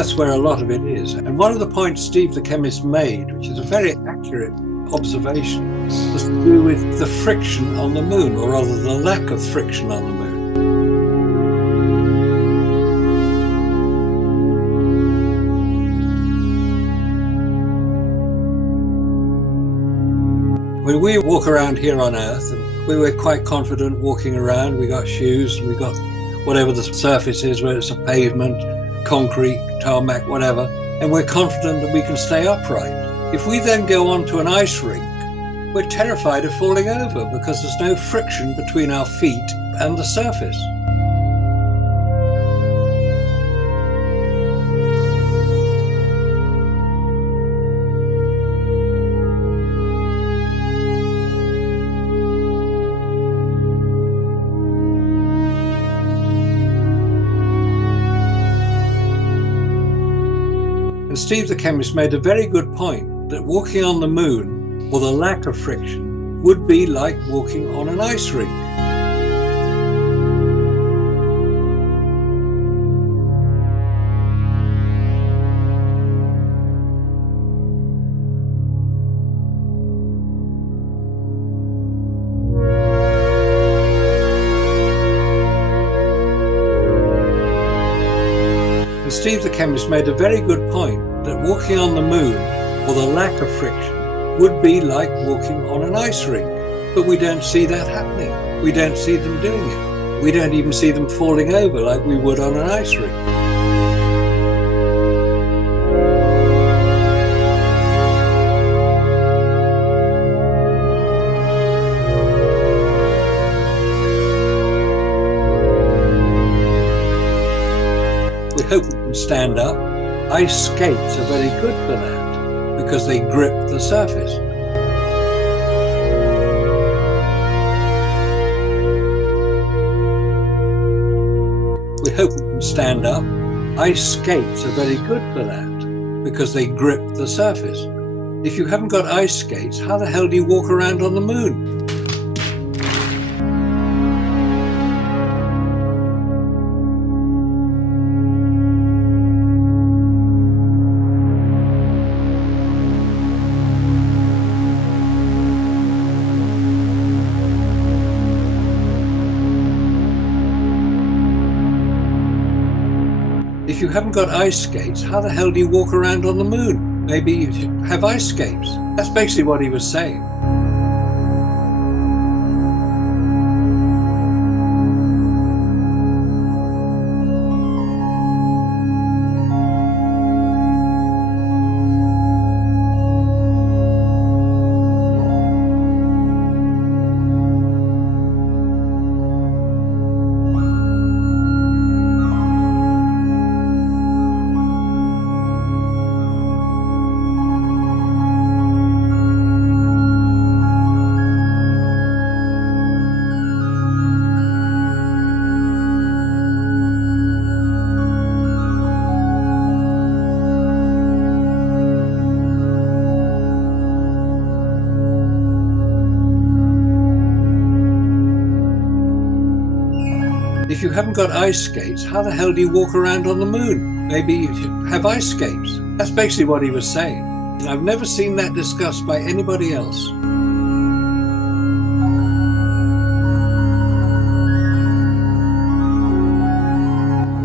That's where a lot of it is. And one of the points Steve the chemist made, which is a very accurate observation, was to do with the friction on the moon, or rather the lack of friction on the moon. When we walk around here on Earth, and we were quite confident walking around, we got shoes, and we got whatever the surface is, whether it's a pavement, concrete, tarmac, whatever, and we're confident that we can stay upright. If we then go onto an ice rink, we're terrified of falling over because there's no friction between our feet and the surface. And Steve the chemist made a very good point that walking on the moon, or the lack of friction, would be like walking on an ice rink. And Steve the chemist made a very good point that walking on the moon, or the lack of friction, would be like walking on an ice rink. But we don't see that happening. We don't see them doing it. We don't even see them falling over like we would on an ice rink. We hope we can stand up. Ice skates are very good for that because they grip the surface. We hope we can stand up. Ice skates are very good for that because they grip the surface. If you haven't got ice skates, how the hell do you walk around on the moon? If you haven't got ice skates, how the hell do you walk around on the moon? Maybe you should have ice skates. That's basically what he was saying. If you haven't got ice skates, how the hell do you walk around on the moon? Maybe you should have ice skates. That's basically what he was saying. I've never seen that discussed by anybody else.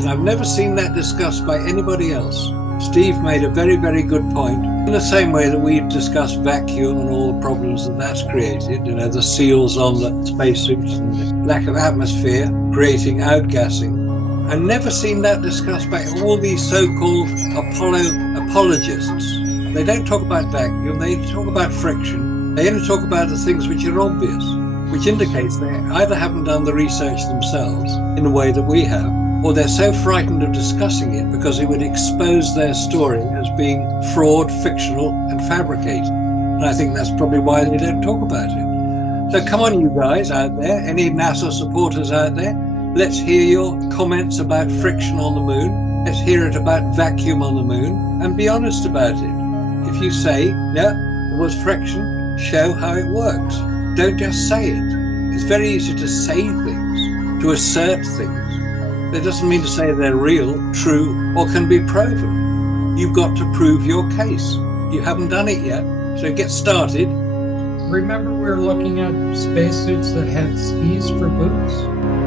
I've never seen that discussed by anybody else. Steve made a very, very good point. In the same way that we've discussed vacuum and all the problems that that's created, you know, the seals on the spacesuits and the lack of atmosphere creating outgassing. I've never seen that discussed by all these so-called Apollo apologists. They don't talk about vacuum, they talk about friction. They only talk about the things which are obvious, which indicates they either haven't done the research themselves in the way that we have, or they're so frightened of discussing it because it would expose their story as being fraud, fictional, and fabricated. And I think that's probably why they don't talk about it. So come on, you guys out there, any NASA supporters out there, let's hear your comments about friction on the moon. Let's hear it about vacuum on the moon, and be honest about it. If you say, yeah, there was friction, show how it works. Don't just say it. It's very easy to say things, to assert things. That doesn't mean to say they're real, true, or can be proven. You've got to prove your case. You haven't done it yet, so get started. Remember we were looking at spacesuits that had skis for boots?